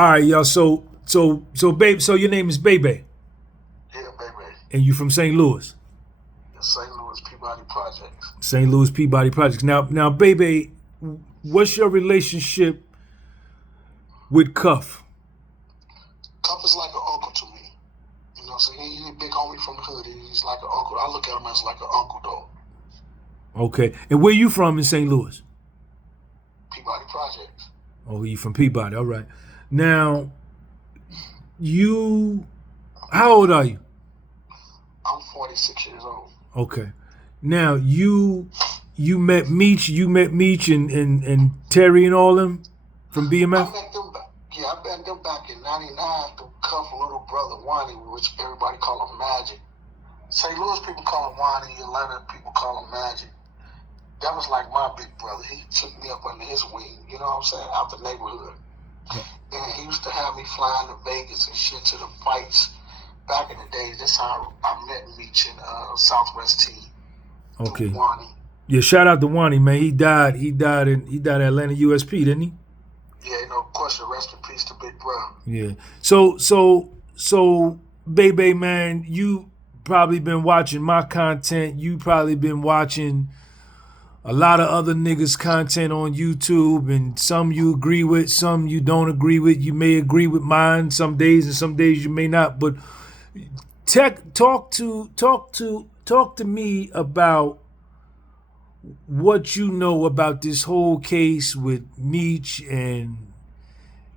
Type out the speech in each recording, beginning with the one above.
All right, y'all. Babe. So your name is Bebe, Yeah, baby. and you from St. Louis. The St. Louis Peabody Projects. St. Louis Peabody Projects. Now, Bebe, what's your relationship with Cuff? Cuff is like an uncle to me. You know what I'm saying? He's a big homie from the hood. He's like an uncle. I look at him as like an uncle, though. Okay, and where you from in St. Louis? Peabody Projects. Oh, you from Peabody. All right. Now, how old are you? I'm 46 years old. Okay. Now you met Meech, and Terry and all them from BMF? I met them back in 99 through Cuff little brother, Wani, which everybody call him Magic. St. Louis people call him Wani, Atlanta people call him Magic. That was like my big brother. He took me up under his wing, you know what I'm saying, out the neighborhood. Yeah. And he used to have me flying to Vegas and shit to the fights. Back in the days, that's how I met Meech in Southwest T. Okay. Wani. Yeah, shout out to Wani, man. He died at Atlanta USP, didn't he? Yeah, no question. Rest in peace to Big Bro. Yeah. So, Bebe, man, you probably been watching my content. You probably been watching a lot of other niggas' content on YouTube, and some you agree with, some you don't agree with. You may agree with mine some days, and some days you may not. But talk to me about what you know about this whole case with Meech and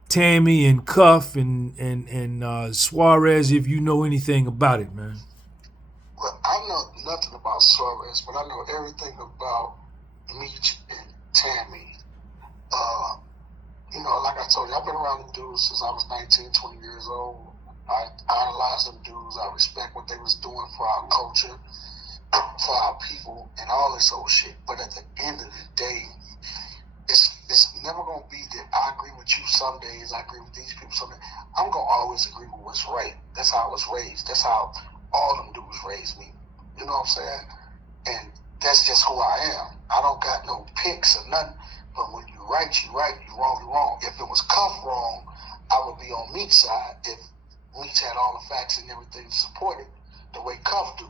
Tammy and Cuff and Suarez, if you know anything about it, man. Well, I know nothing about Suarez, but I know everything about Meech and Tammy. Like I told you, I've been around them dudes since I was 19, 20 years old. I idolize them dudes. I respect what they was doing for our culture, for our people, and all this old shit. But at the end of the day, it's never gonna be that I agree with you some days, I agree with these people some days. I'm gonna always agree with what's right. That's how I was raised. That's how all them dudes raised me. You know what I'm saying? And that's just who I am. I don't got no picks or nothing. But when you right, you right. You wrong, you wrong. If it was Cuff wrong, I would be on Meech's side. If Meech had all the facts and everything to support it, the way Cuff do.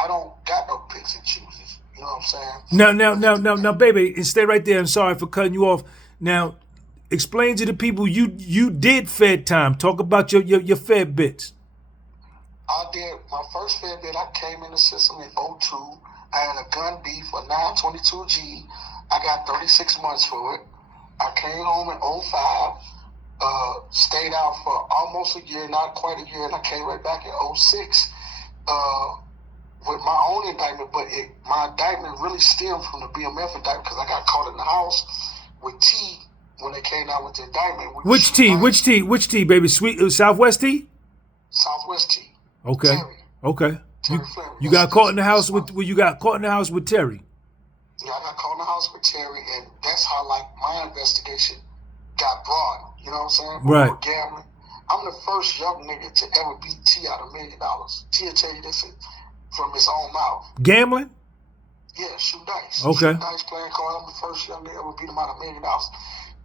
I don't got no picks and chooses. You know what I'm saying? Now, baby, and stay right there. I'm sorry for cutting you off. Now, explain to the people you did Fed time. Talk about your Fed bits. I did my first Fed bit. I came in the system in 02. I had a gun B for 922G. I got 36 months for it. I came home in 05. Stayed out for almost a year, not quite a year, and I came right back in 06 with my own indictment. But my indictment really stemmed from the BMF indictment because I got caught in the house with T when they came out with the indictment. Which T, baby? Southwest T? Southwest T. Okay. Terry. Okay. You got caught in the house with Terry. Yeah, I got caught in the house with Terry, and that's how my investigation got broad. You know what I'm saying? Right. We're gambling. I'm the first young nigga to ever beat T out $1 million. T will tell you this from his own mouth. Gambling? Yeah, shoot dice. Okay. Shoot dice, playing cards. I'm the first young nigga ever beat him out $1 million.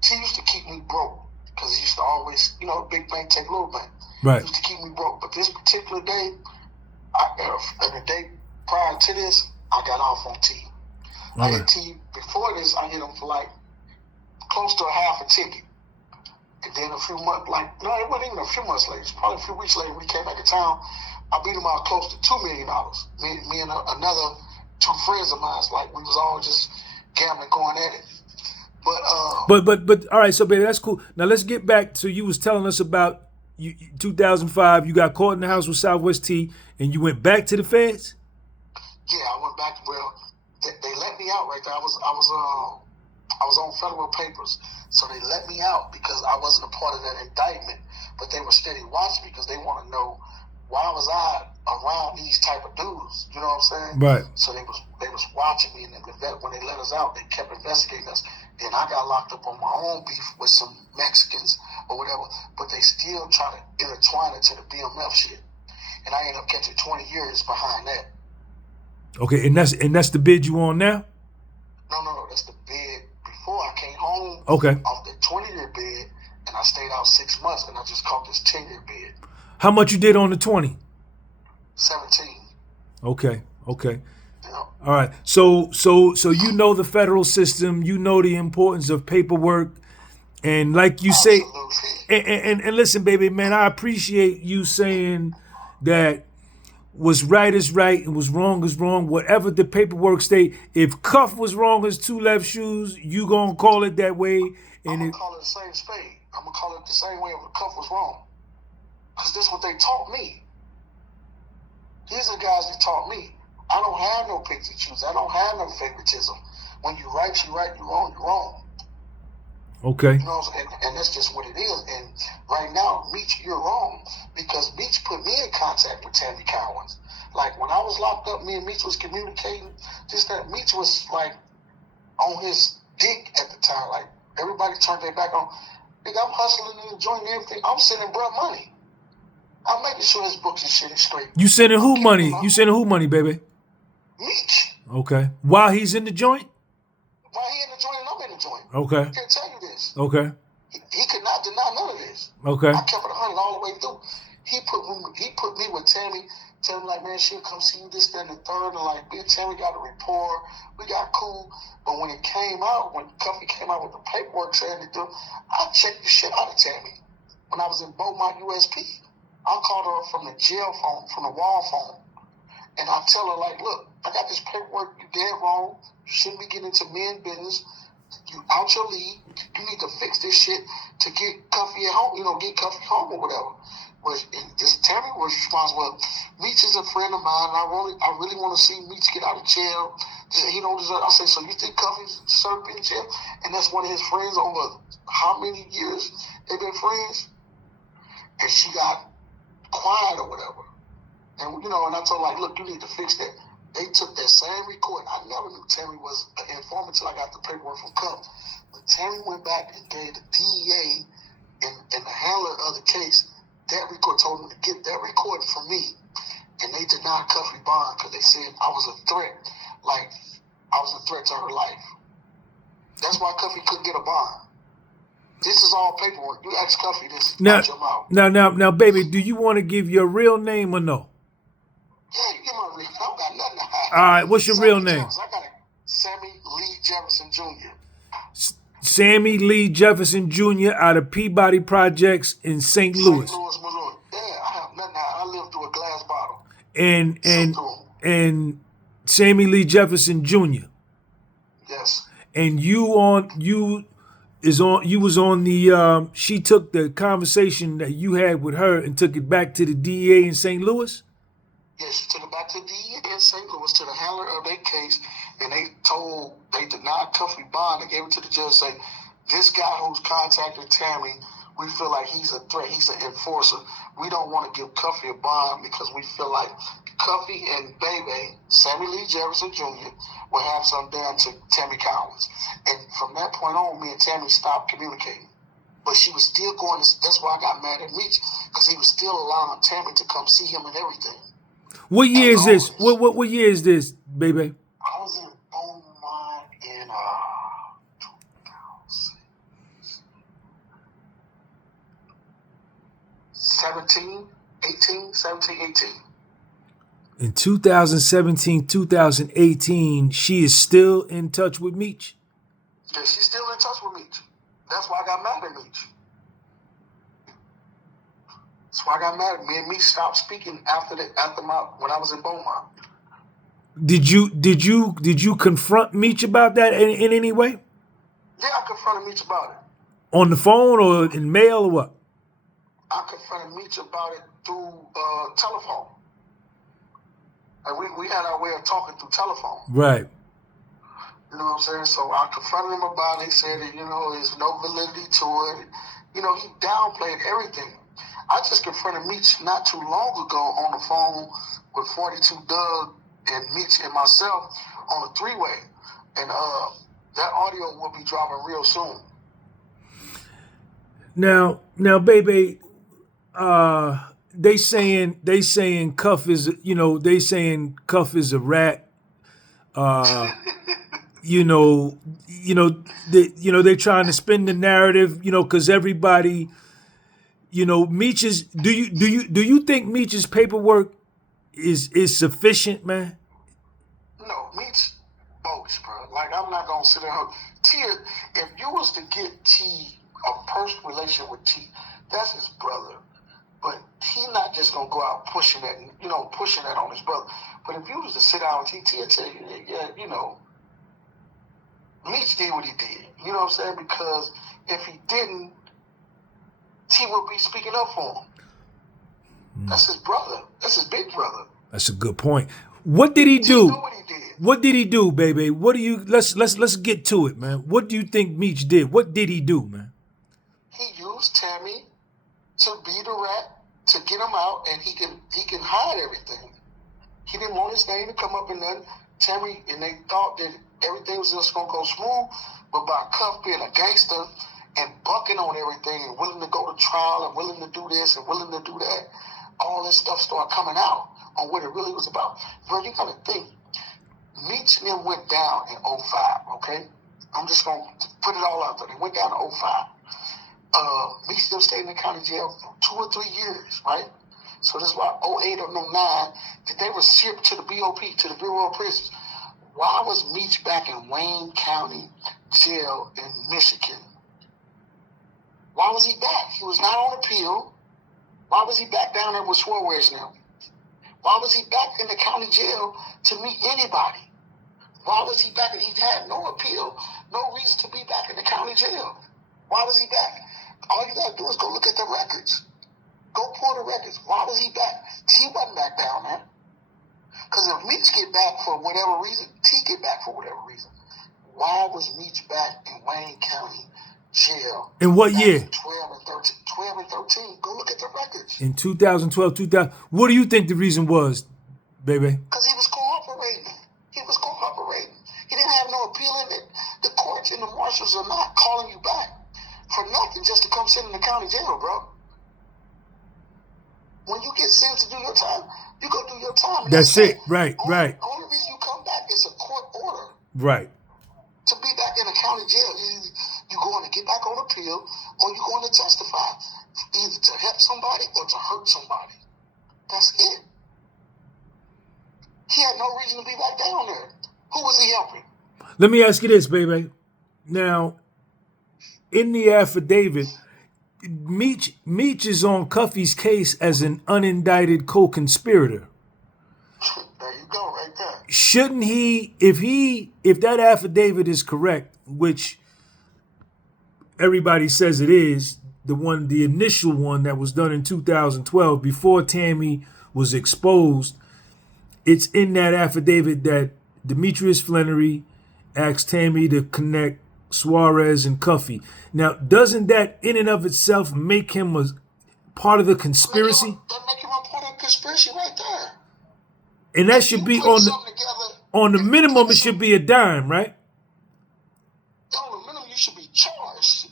T used to keep me broke because he used to always, big bank take little bank. Right. He used to keep me broke. But this particular day, and the day prior to this, I got off on T. I hit T before this. I hit him for close to a half a ticket, and then a few months, it wasn't even a few months later. Probably a few weeks later, when he came back to town, I beat him out close to $2 million. Me and another two friends of mine, we was all just gambling, going at it. But all right, so baby, that's cool. Now let's get back to you was telling us about 2005. You got caught in the house with Southwest T, and you went back to the feds. Yeah, I went back. Well, they let me out right there. I was on federal papers, so they let me out because I wasn't a part of that indictment. But they were steady watching me because they want to know why was I around these type of dudes. You know what I'm saying? Right. So they was watching me, and when they let us out, they kept investigating us. Then I got locked up on my own beef with some Mexicans or whatever, but they still try to intertwine it to the BMF shit, and I ended up catching 20 years behind that. Okay, and that's the bid you on now? No, that's the bid before I came home. Okay. Off the 20-year bid, and I stayed out 6 months, and I just caught this 10-year bid. How much you did on the 20? 17. Okay. Yeah. All right. So you know the federal system. You know the importance of paperwork, and like you say, and listen, baby man, I appreciate you saying that what's right is right and what's wrong is wrong. Whatever the paperwork state, if Cuff was wrong as two left shoes, you gonna call it that way. And I'm gonna call it the same spade. I'm gonna call it the same way if the Cuff was wrong, because this is what they taught me. These are the guys that taught me. I don't have no picks and choose. I don't have no favoritism. When you right, you right. You wrong, you wrong. Okay. You know, and that's just what it is. And right now, Meech, you're wrong, because Meech put me in contact with Tammy Cowins. Like when I was locked up, me and Meech was communicating. Just that Meech was like on his dick at the time. Like everybody turned their back on. Nigga, I'm hustling and enjoying everything. I'm sending bruh money. I'm making sure his books and shit is straight. You sending who money? You sending who money, baby? Meech. Okay. While he's in the joint? While he in the joint and I'm in the joint. Okay. I can't tell you this. Okay. He could not deny none of this. Okay. I kept it 100 all the way through. He put me with Tammy. Tell me like, man, she'll come see you this, that, and the third. And like, me and Tammy got a rapport. We got cool. But when it came out, when Cuffy came out with the paperwork saying to do, I checked the shit out of Tammy. When I was in Beaumont USP, I called her from the jail phone, from the wall phone. And I tell her, like, look, I got this paperwork. You dead wrong. You shouldn't be getting into men business. You out your league. You need to fix this shit to get Cuffy at home, get Cuffy home or whatever. This Tammy was responsible. Well, Meech is a friend of mine, and I really want to see Meech get out of jail. He don't deserve. I say, so you think Cuffy's deserve in jail? And that's one of his friends over how many years they've been friends? And she got quiet or whatever. And and I told her, like, look, you need to fix that. They took that same recording. I never knew Tammy was an informant until I got the paperwork from Cuff. But Tammy went back and gave the DEA and the handler of the case that record, told them to get that recording from me. And they denied Cuffy bond because they said I was a threat. Like, I was a threat to her life. That's why Cuffy couldn't get a bond. This is all paperwork. You ask Cuffy this out your mouth. Now, baby, do you want to give your real name or no? Yeah, you get my real name. I don't got nothing to hide. All right, what's your real name? I got Sammy Lee Jefferson Jr. Sammy Lee Jefferson Jr. out of Peabody Projects in St. Louis. St. Louis, Missouri. Yeah, I have nothing to hide. I live through a glass bottle. And Sammy Lee Jefferson Jr. Yes. And you was on the she took the conversation that you had with her and took it back to the DEA in St. Louis? Yes, she took it back to the DEA in St. Louis, to the handler of their case, and they denied Cuffy bond. They gave it to the judge, saying, this guy who's contacted Tammy, we feel like he's a threat, he's an enforcer. We don't want to give Cuffy a bond because we feel like Cuffy and Baby, Sammy Lee Jefferson Jr., will have some down to Tammy Cowins. And from that point on, me and Tammy stopped communicating. But she was still going, that's why I got mad at Meech, because he was still allowing Tammy to come see him and everything. What year is this? What year is this, baby? I was in Beaumont in 17, 18. In 2017, 2018, she is still in touch with Meech. Yeah, she's still in touch with Meech. That's why I got mad at Meech. That's why I got mad. Me and Meech stopped speaking when I was in Beaumont. Did you confront Meech about that in any way? Yeah, I confronted Meech about it. On the phone or in mail or what? I confronted Meech about it through telephone. And we had our way of talking through telephone. Right. You know what I'm saying? So I confronted him about it. He said that, there's no validity to it. He downplayed everything. I just confronted Meech not too long ago on the phone with 42 Doug and Meech and myself on a three-way. And that audio will be dropping real soon. Now, baby, they saying Cuff is, Cuff is a rat. they're trying to spin the narrative, because everybody, Meech's. Do you think Meech's paperwork is sufficient, man? No, Meech bogus, bro. Like, I'm not gonna sit there. T, if you was to get T a personal relationship with T, that's his brother. But he not just gonna go out pushing that, pushing that on his brother. But if you was to sit down with T, T would tell you, yeah, Meech did what he did. You know what I'm saying? Because if he didn't, T would be speaking up for him. That's his brother. That's his big brother. That's a good point. What did he do? T know what he did. What did he do, baby? What do you let's get to it, man. What do you think Meech did? What did he do, man? He used Tammy to be the rat to get him out, and he can hide everything. He didn't want his name to come up in nothing. Tammy, and they thought that everything was just gonna go smooth, but by Cuff being a gangster and bucking on everything and willing to go to trial and willing to do this and willing to do that, all this stuff started coming out on what it really was about. Bro, you gotta think, Meech and them went down in 05, okay? I'm just gonna put it all out there. They went down in 05. Meech still stayed in the county jail for 2 or 3 years, right? So this is why 08 or 09 that they were shipped to the BOP, to the Bureau of Prisons. Why was Meech back in Wayne County Jail in Michigan? Why was he back? He was not on appeal. Why was he back down there with Suarez now? Why was he back in the county jail to meet anybody? Why was he back? He had no appeal, no reason to be back in the county jail. Why was he back? All you gotta do is go look at the records. Go pull the records. Why was he back? T wasn't back down there. Because if Meech get back for whatever reason, T get back for whatever reason. Why was Meech back in Wayne County Jail? In what year? 12 and 13. 12 and 13. Go look at the records. In 2012, 2000. What do you think the reason was, baby? Because he was cooperating. He was cooperating. He didn't have no appeal in it. The courts and the marshals are not calling you back for nothing just to come sit in the county jail, bro. When you get sentenced to do your time, you go do your time. That's it. Right, right. The only reason you come back is a court order. Right. To be back in a county jail, you're going to get back on appeal, or you're going to testify, either to help somebody or to hurt somebody. That's it. He had no reason to be back down there. Who was he helping? Let me ask you this, baby. Now, in the affidavit, Meech is on Cuffy's case as an unindicted co-conspirator. There you go, right there. Shouldn't he, if that affidavit is correct, which everybody says it is, the initial one that was done in 2012 before Tammy was exposed, it's in that affidavit that Demetrius Flannery asked Tammy to connect Suarez and Cuffy. Now, doesn't that in and of itself make him a part of the conspiracy? That make him a part of the conspiracy right there. And that should be on the minimum, it should be a dime, right? On the minimum, you should be charged.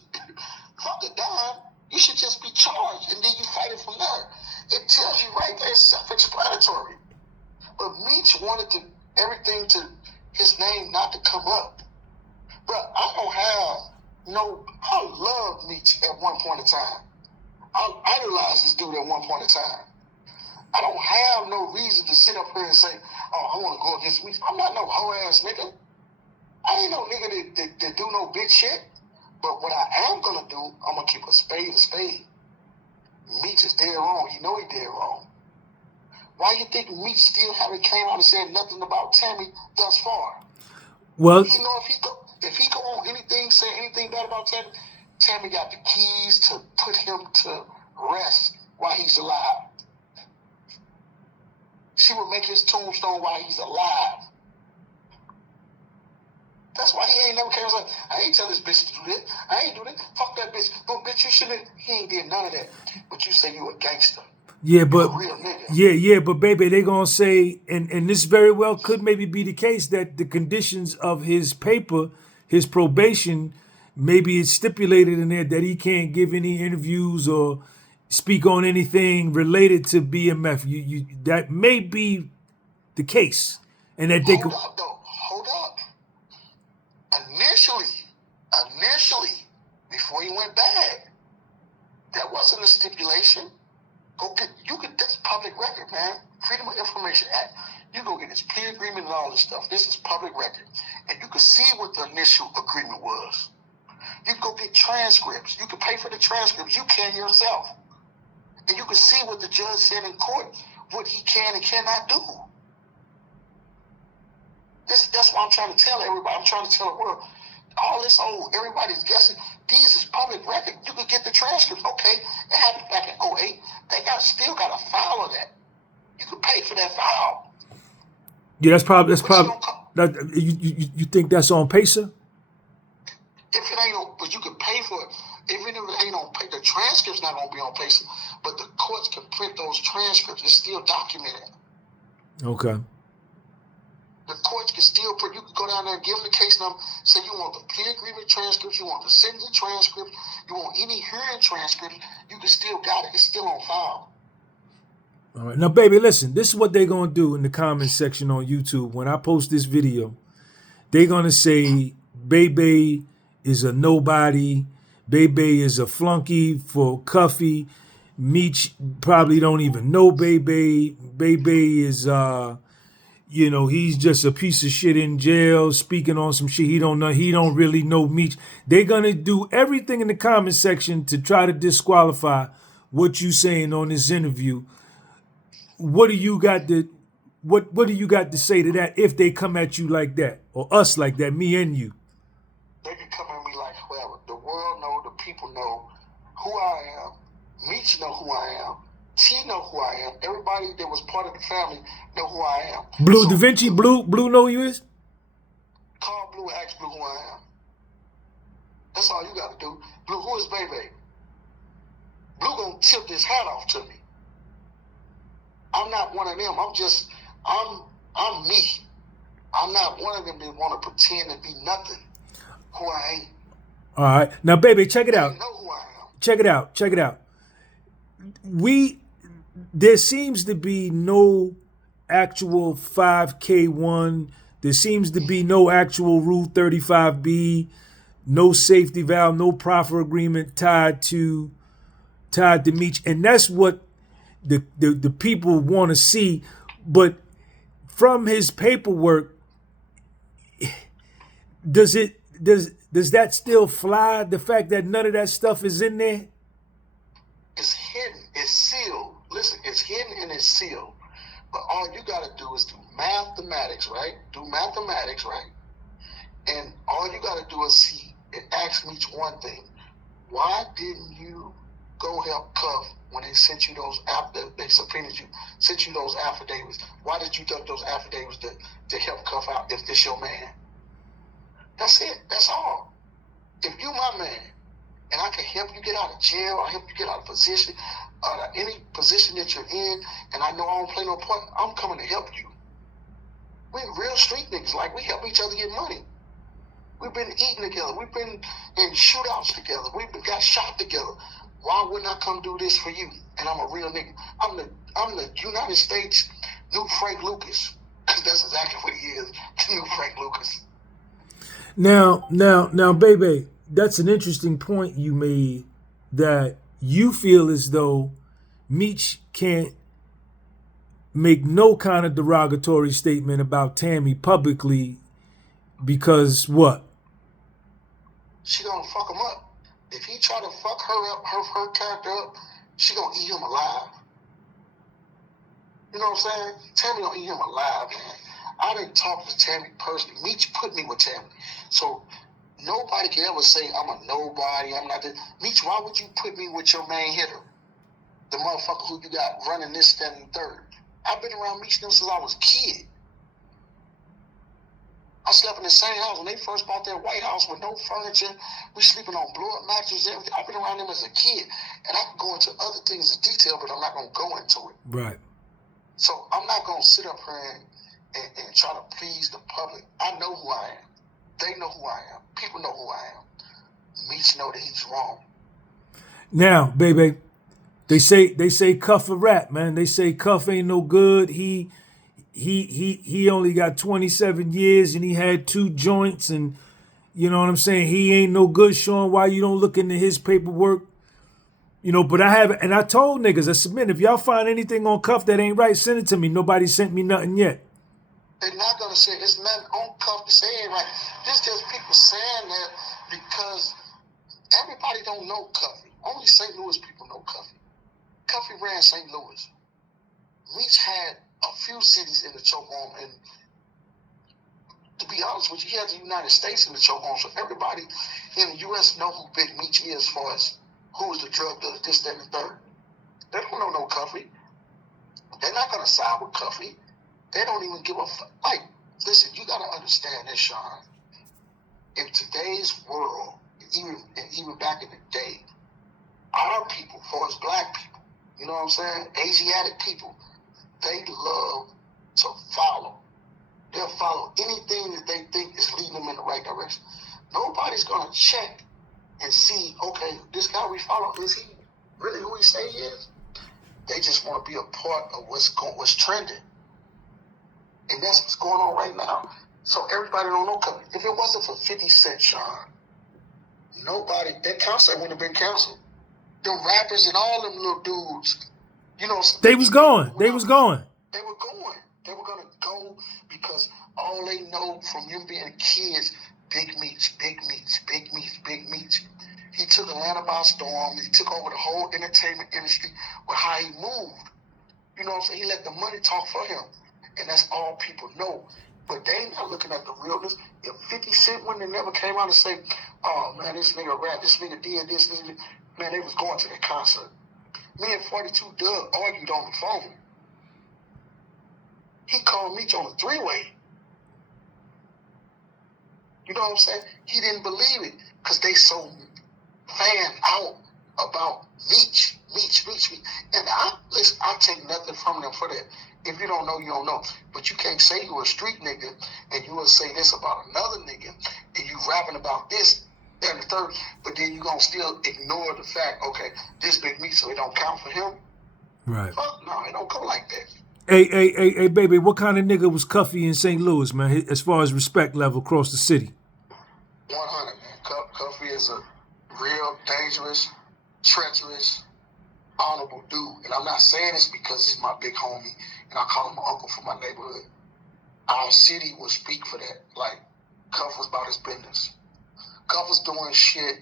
Fuck a dime. You should just be charged, and then you fight it from there. It tells you right there, it's self-explanatory. But Meech wanted everything to his name not to come up. But I love Meech at one point in time. I idolized this dude at one point in time. I don't have no reason to sit up here and say, oh, I want to go against Meech. I'm not no hoe-ass nigga. I ain't no nigga that do no bitch shit. But what I am going to do, I'm going to keep a spade a spade. Meech is dead wrong. You know he dead wrong. Why you think Meech still haven't came out and said nothing about Tammy thus far? Well, you know, if he go on anything, say anything bad about Tammy, Tammy got the keys to put him to rest while he's alive. She will make his tombstone while he's alive. That's why he ain't never came and said, I ain't tell this bitch to do this. I ain't do that. Fuck that bitch. No, bitch, you shouldn't. He ain't did none of that. But you say you a gangster. Yeah, but a real nigga. Yeah, but baby, they gonna say, and this very well could maybe be the case, that the conditions of his paper, his probation, maybe it's stipulated in there that he can't give any interviews or speak on anything related to BMF. That may be the case, and that they could. Hold up. initially, before he went bad, that wasn't a stipulation. That's public record, man. Freedom of Information Act. You go get his plea agreement and all this stuff. This is public record. And you can see what the initial agreement was. You can go get transcripts. You can pay for the transcripts. You can yourself. And you can see what the judge said in court, what he can and cannot do. That's what I'm trying to tell everybody. I'm trying to tell the world. All this everybody's guessing. These is public record. You can get the transcripts. Okay, it happened back in 2008. They still got a file of that. You can pay for that file. Yeah, that's probably you think that's on Pacer? If it ain't on, but you can pay for it. Even if it ain't on paper, the transcript's not gonna be on Pacer. But the courts can print those transcripts. It's still documented. Okay. The courts can still print. You can go down there and give them the case number. Say you want the plea agreement transcripts. You want the sentencing transcript. You want any hearing transcripts. You can still got it. It's still on file. All right. Now, baby, listen. This is what they're going to do in the comments section on YouTube. When I post this video, they're going to say, Bebe is a nobody. Bebe is a flunky for Cuffy. Meech probably don't even know Bebe. Bebe is, he's just a piece of shit in jail, speaking on some shit he don't know. He don't really know Meech. They're going to do everything in the comment section to try to disqualify what you saying on this interview. What do you got to say to that if they come at you like that, or us like that, me and you? They can come at me like whoever. The world know, the people know who I am. Meech know who I am. T know who I am. Everybody that was part of the family know who I am. Blue so, Da Vinci, Blue know who you is? Call Blue and ask Blue who I am. That's all you got to do. Blue, who is Bebe? Blue gonna tip his hat off to me. I'm not one of them. I'm me. I'm not one of them that want to pretend to be nothing who I ain't. All right. Now, baby, check it out. They know who I am. Check it out. There seems to be no actual 5K1. There seems to be no actual Rule 35B, no safety valve, no proffer agreement tied to Meech. And that's what the people want to see. But from his paperwork, does that still fly? The fact that none of that stuff is in there? It's hidden. It's sealed. Listen, it's hidden and it's sealed. But all you got to do is do mathematics, right? And all you got to do is see and ask Meech one thing. Why didn't you go help Cuff when they sent you those they subpoenaed you, sent you those affidavits? Why did you take those affidavits to help Cuff out if this your man? That's it. That's all. If you my man, and I can help you get out of jail, I help you get out of position, any position that you're in, and I know I don't play no part, I'm coming to help you. We're real street niggas. Like, we help each other get money. We've been eating together. We've been in shootouts together. We've got shot together. Why wouldn't I come do this for you? And I'm a real nigga. I'm the United States new Frank Lucas. That's exactly what he is, the new Frank Lucas. Now, baby, that's an interesting point you made, that you feel as though Meech can't make no kind of derogatory statement about Tammy publicly because what? She gonna fuck him up. If he try to fuck her up, her character up, she gonna eat him alive. You know what I'm saying? Tammy gonna eat him alive, man. I didn't talk to Tammy personally. Meech put me with Tammy. So nobody can ever say I'm a nobody, I'm not this. Meech, why would you put me with your main hitter? The motherfucker who you got running this, that, and third. I've been around Meech since I was a kid. I slept in the same house when they first bought their White House with no furniture. We sleeping on blow-up mattresses, everything. I've been around them as a kid. And I can go into other things in detail, but I'm not going to go into it. Right. So I'm not going to sit up here and try to please the public. I know who I am. They know who I am. People know who I am. Meech know that he's wrong. Now, baby, they say Cuff a rat, man. They say Cuff ain't no good. He only got 27 years and he had 2 joints, and You know what I'm saying? He ain't no good, Sean. Why you don't look into his paperwork? You know, but I have, and I told niggas, I submit, if y'all find anything on Cuff that ain't right, send it to me. Nobody sent me nothing yet. They're not gonna say it's nothing on Cuff to say it right. This just people saying that because everybody don't know Cuffy. Only St. Louis people know Cuffy. Cuffy ran St. Louis. Meech had a few cities in the chokehold, and to be honest with you, he had the United States in the chokehold. So everybody in the U.S. know who Big Meech is as far as who's the drug dealer, this, that, and the third. They don't know no Cuffy. They're not gonna side with Cuffy. They don't even give a fuck. Like, listen, you gotta understand this, Sean. In today's world, even back in the day, our people, as far as black people, you know what I'm saying? Asiatic people, they love to follow. They'll follow anything that they think is leading them in the right direction. Nobody's gonna check and see, okay, this guy we follow, is he really who he say he is? They just want to be a part of what's trending. And that's what's going on right now. So everybody don't know Cuffy. If it wasn't for 50 Cent, Sean, nobody, that concert wouldn't have been canceled. Them rappers and all them little dudes, you know. They was going. They was going. They were going. They were going to go because all they know from them being kids, Big Meech, Big Meech, Big Meech, Big Meech. He took Atlanta by storm. He took over the whole entertainment industry with how he moved. You know what I'm saying? He let the money talk for him. And that's all people know. But they not looking at the realness. If 50 Cent wouldn't have never came out and say, oh, man, this nigga rap, this nigga did this, man, they was going to that concert. Me and 42 Doug argued on the phone. He called Meech on a three-way. You know what I'm saying? He didn't believe it because they so fan out about Meech. And I take nothing from them for that. If you don't know, you don't know. But you can't say you're a street nigga and you will say this about another nigga and you rapping about this and the third, but then you gonna still ignore the fact, okay, this Big Meech, so it don't count for him? Right. Fuck no, it don't go like that. Hey, baby, what kind of nigga was Cuffy in St. Louis, man, as far as respect level across the city? 100, man. Cuffy is a real dangerous, treacherous, honorable dude. And I'm not saying this because he's my big homie and I call him my uncle for my neighborhood. Our city will speak for that. Like, Cuff was about his business. Cuff was doing shit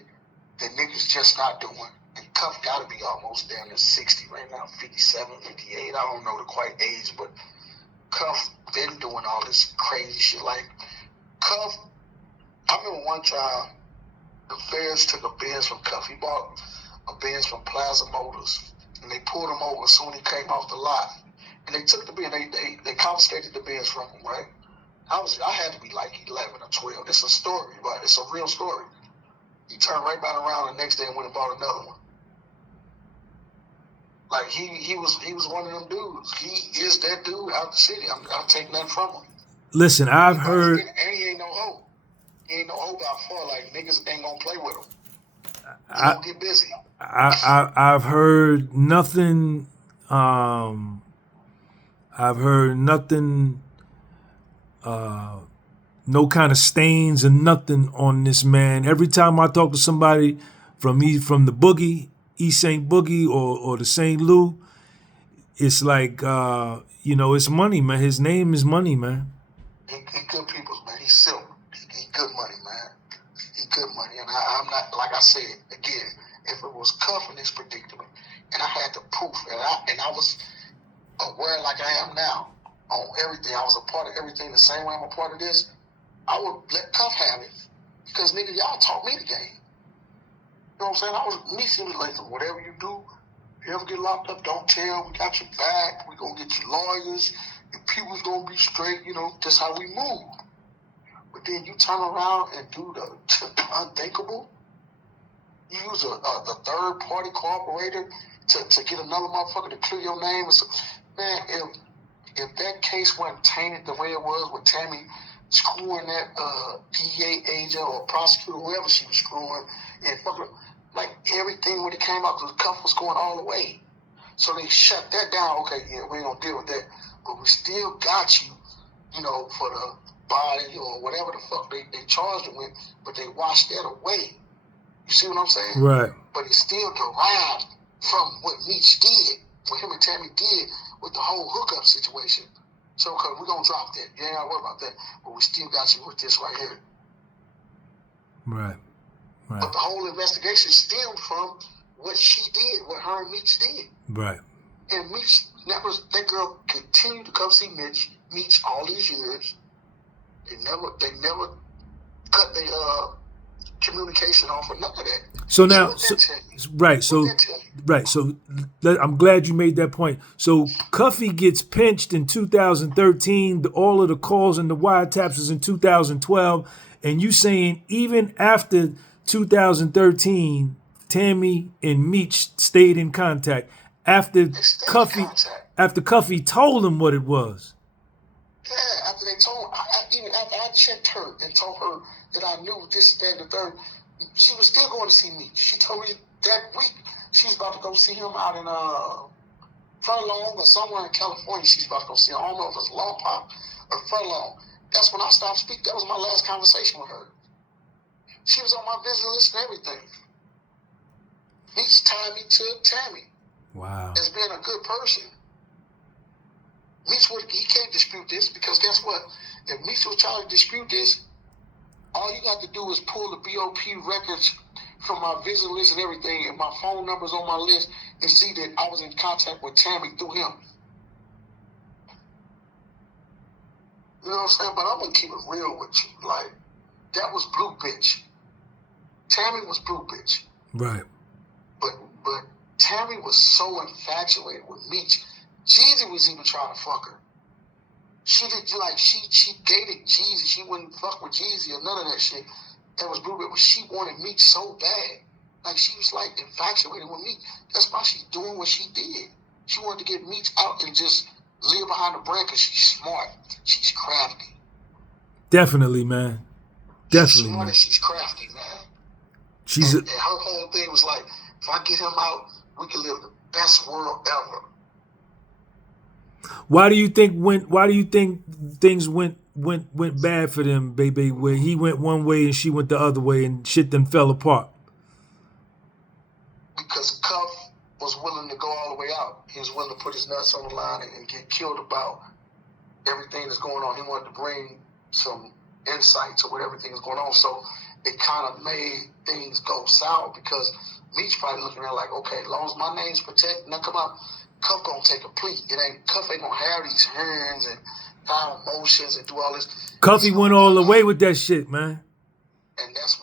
that niggas just not doing. And Cuff gotta be almost damn near 60 right now, 57, 58. I don't know the quite age, but Cuff been doing all this crazy shit. Like, Cuff, I remember one time the feds took a Benz from Cuff. He bought a Benz from Plaza Motors, and they pulled him over as soon as he came off the lot. And they took the Benz, they confiscated the Benz from him, right? I had to be like 11 or 12. It's a story, but it's a real story. He turned right back around the next day and went and bought another one. Like he was one of them dudes. He is that dude out the city. I'm taking that from him. Listen, I've heard. And he ain't no hope. He ain't no hope out far. Like, niggas ain't gonna play with him. He gonna get busy. I've heard nothing. I've heard nothing. No kind of stains or nothing on this man. Every time I talk to somebody from the Boogie, East St. Boogie, or the St. Lou, it's like it's money, man. His name is money, man. He good people, man. He's silk. He good money, man. He good money. And I'm not, like I said, again, if it was Cuff in this predicament, and I had the proof, and I was aware like I am now on everything, I was a part of everything the same way I'm a part of this, I would let Cuff have it. Because, nigga, y'all taught me the game. You know what I'm saying? Me, like, whatever you do, if you ever get locked up, don't tell. We got your back. We gonna get you lawyers. Your people's gonna be straight. You know, that's how we move. But then you turn around and do the unthinkable. You use the third party cooperator to get another motherfucker to clear your name. So, man, if that case wasn't tainted the way it was with Tammy screwing that DA agent or prosecutor, whoever she was screwing, and fucking, like, everything when it came out, the Cuff was going all the way. So they shut that down. Okay, yeah, we ain't gonna deal with that. But we still got you, you know, for body or whatever the fuck they charged him with, but they washed that away. You see what I'm saying? Right. But it's still derived from what Meech did, what him and Tammy did with the whole hookup situation. So, because we're going to drop that. You ain't got to worry about that. But we still got you with this right here. Right. Right. But the whole investigation stemmed from what she did, what her and Meech did. Right. And Meech, that girl continued to come see Meech all these years. They never cut their communication off or none of that. So now, Right. So I'm glad you made that point. So Cuffy gets pinched in 2013. All of the calls and the wiretaps is in 2012, and you saying even after 2013, Tammy and Meech stayed in contact after Cuffy told him what it was. Yeah, after they told even after I checked her and told her that I knew this, that, and the third, she was still going to see me. She told me that week she's about to go see him out in Furlong or somewhere in California. She's about to go see him. I don't know if it's Long Pop or Furlong. That's when I stopped speaking. That was my last conversation with her. She was on my visit list and everything. Meech tied me to Tammy. Wow. As being a good person. Meech he can't dispute this because guess what? If Meech was trying to dispute this, all you got to do is pull the BOP records from my visit list and everything, and my phone number's on my list, and see that I was in contact with Tammy through him. You know what I'm saying? But I'm gonna keep it real with you. Like, that was blue bitch. Tammy was blue bitch. Right. But Tammy was so infatuated with Meech. Jeezy was even trying to fuck her. She did she dated Jeezy. She wouldn't fuck with Jeezy or none of that shit. That was blue bitch. But she wanted Meech so bad. Like, she was like infatuated with Meech. That's why she's doing what she did. She wanted to get Meech out and just live behind the brand because she's smart. She's crafty. Definitely, man. Definitely, she's smart man. And she's crafty, man. And her whole thing was like, if I get him out, we can live the best world ever. Why do you think things went bad for them, baby? Where he went one way and she went the other way, and shit then fell apart. Because Cuff was willing to go all the way out. He was willing to put his nuts on the line and get killed about everything that's going on. He wanted to bring some insight to what everything is going on. So it kind of made things go sour because Meech probably looking at it like, okay, as long as my name's protected, now come out. Cuff gonna take a plea. Cuff ain't gonna have these hearings and file motions and do all this. Cuffy went all the way with that shit, man. And that's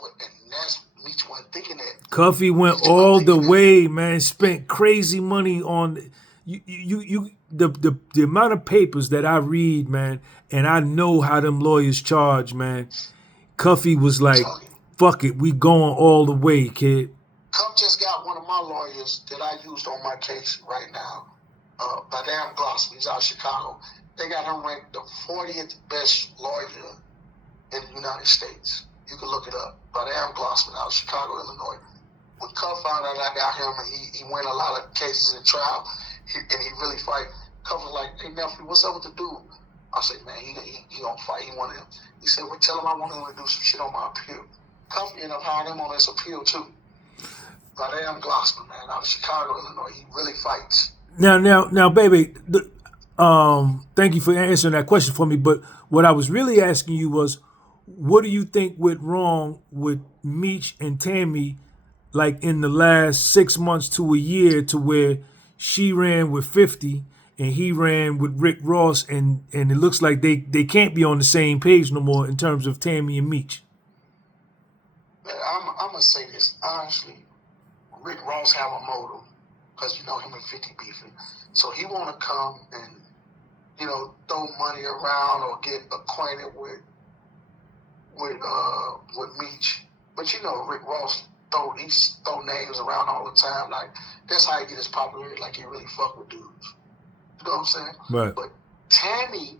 Meech wasn't thinking that. Cuffy went all the way, man. Spent crazy money on the amount of papers that I read, man, and I know how them lawyers charge, man. Cuffy was like, fuck it, we going all the way, kid. Cuff just got one of my lawyers that I used on my case right now. Badam Glossman, he's out of Chicago. They got him ranked the 40th best lawyer in the United States. You can look it up. Badam Glossman out of Chicago, Illinois. When Cuff found out I got him, and he won a lot of cases in trial, and he really fight. Cuff was like, hey, Nephew, what's up with the dude? I said, man, he gonna fight. He wanted him. He said, well, tell him I want him to do some shit on my appeal. Cuff ended up hiring him on this appeal, too. Badam Glossman, man, out of Chicago, Illinois. He really fights. Now, baby, thank you for answering that question for me. But what I was really asking you was, what do you think went wrong with Meech and Tammy, like in the last 6 months to a year, to where she ran with 50 and he ran with Rick Ross, and it looks like they can't be on the same page no more in terms of Tammy and Meech? I'm gonna say this honestly. Rick Ross have a motive because him and 50 beefing, so he want to come and throw money around or get acquainted with Meech. But Rick Ross throw names around all the time. Like, that's how he get his popularity. Like, he really fuck with dudes. You know what I'm saying? Right. But Tammy,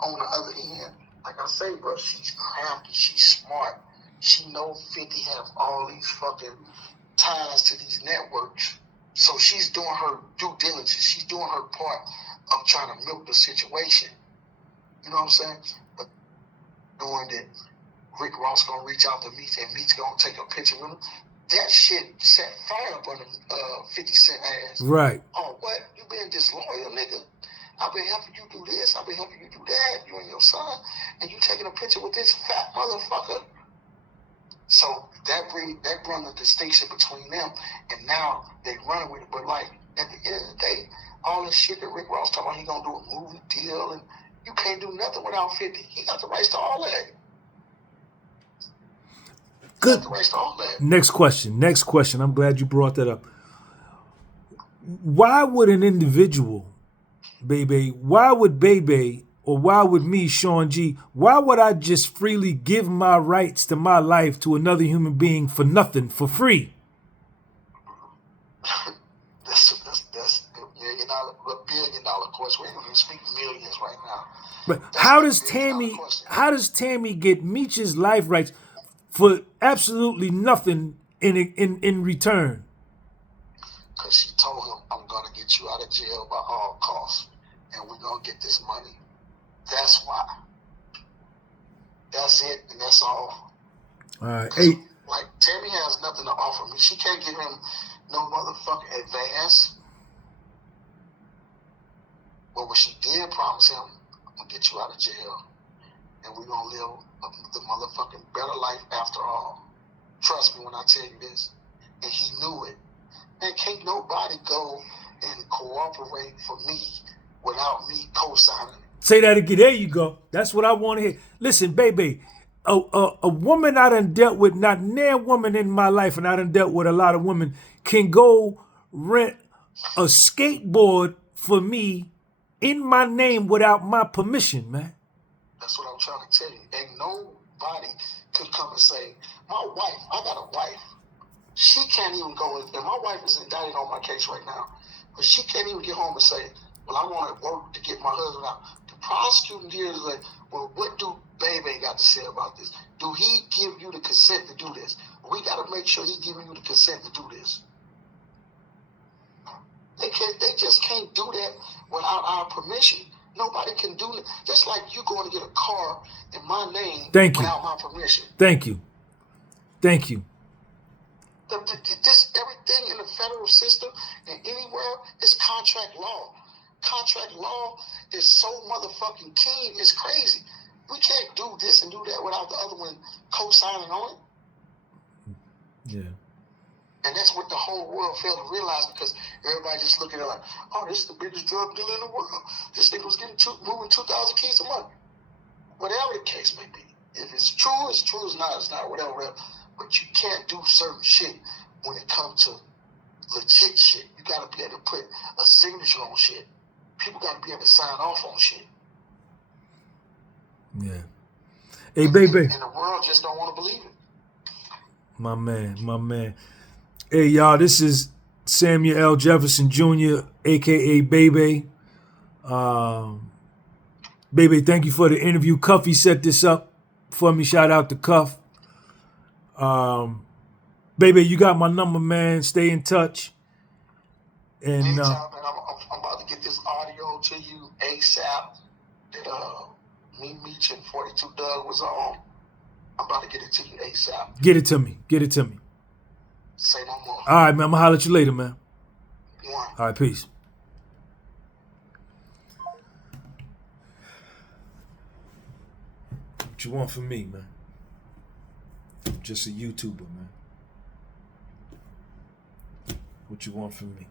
on the other end, like I say, bro, she's crafty. She's smart. She know 50 have all these fucking ties to these networks. So she's doing her due diligence. She's doing her part of trying to milk the situation. You know what I'm saying? But knowing that Rick Ross gonna reach out to Meech and Meech gonna take a picture with him. That shit set fire up on 50 Cent ass. Right. Oh, what? You been disloyal, nigga? I've been helping you do this. I've been helping you do that. You and your son, and you taking a picture with this fat motherfucker. So that brought the distinction between them, and now they run with it. But like at the end of the day, all this shit that Rick Ross talking about, he gonna do a movie deal, and you can't do nothing without 50. He got the rights to all that. Good. Next question. I'm glad you brought that up. Why would an individual, why would Bebe, or why would me, Sean G, why would I just freely give my rights to my life to another human being for nothing, for free? That's $1 billion question. We ain't gonna speak millions right now. But how does Tammy get Meech's life rights for absolutely nothing in return? Because she told him, I'm going to get you out of jail by all costs, and we're going to get this money. That's why. That's it, and that's all. All right. Hey. Like, Tammy has nothing to offer me. She can't give him no motherfucking advance. But what she did promise him, I'm going to get you out of jail, and we're going to live the motherfucking better life after all. Trust me when I tell you this. And he knew it. Man, can't nobody go and cooperate for me without me co-signing. Say that again. There you go. That's what I want to hear. Listen, baby, a woman I done dealt with, not near woman in my life, and I done dealt with a lot of women, can go rent a skateboard for me in my name without my permission, man. That's what I'm trying to tell you. Ain't nobody could come and say, my wife, I got a wife. She can't even go, and my wife is indicted on my case right now, but she can't even get home and say, well, I want to work to get my husband out. The prosecuting here is like, well, what do Bebe got to say about this? Do he give you the consent to do this? We got to make sure he's giving you the consent to do this. They just can't do that without our permission. Nobody can do it. Just like you going to get a car in my name without my permission. Thank you. This everything in the federal system and anywhere is contract law. Contract law is so motherfucking keen. It's crazy. We can't do this and do that without the other one co-signing on it. Yeah. And that's what the whole world failed to realize, because everybody just looking at it like, oh, this is the biggest drug dealer in the world. This nigga was moving 2,000 keys a month. Whatever the case may be. If it's true, it's true. It's not, whatever. But you can't do certain shit when it comes to legit shit. You got to be able to put a signature on shit. People got to be able to sign off on shit. Yeah. Hey, baby. And the world just don't want to believe it. My man. Hey, y'all, this is Samuel L. Jefferson Jr., a.k.a. Bebe. Bebe, thank you for the interview. Cuffy set this up for me. Shout out to Cuff. Bebe, you got my number, man. Stay in touch. And anytime, man, I'm about to get this audio to you ASAP that Meech and 42 Doug was on. I'm about to get it to you ASAP. Get it to me. Say no more. All right, man. I'm going to holler at you later, man. One. All right, peace. What you want from me, man? I'm just a YouTuber, man. What you want from me?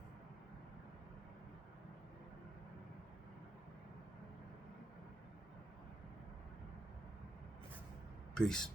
Peace.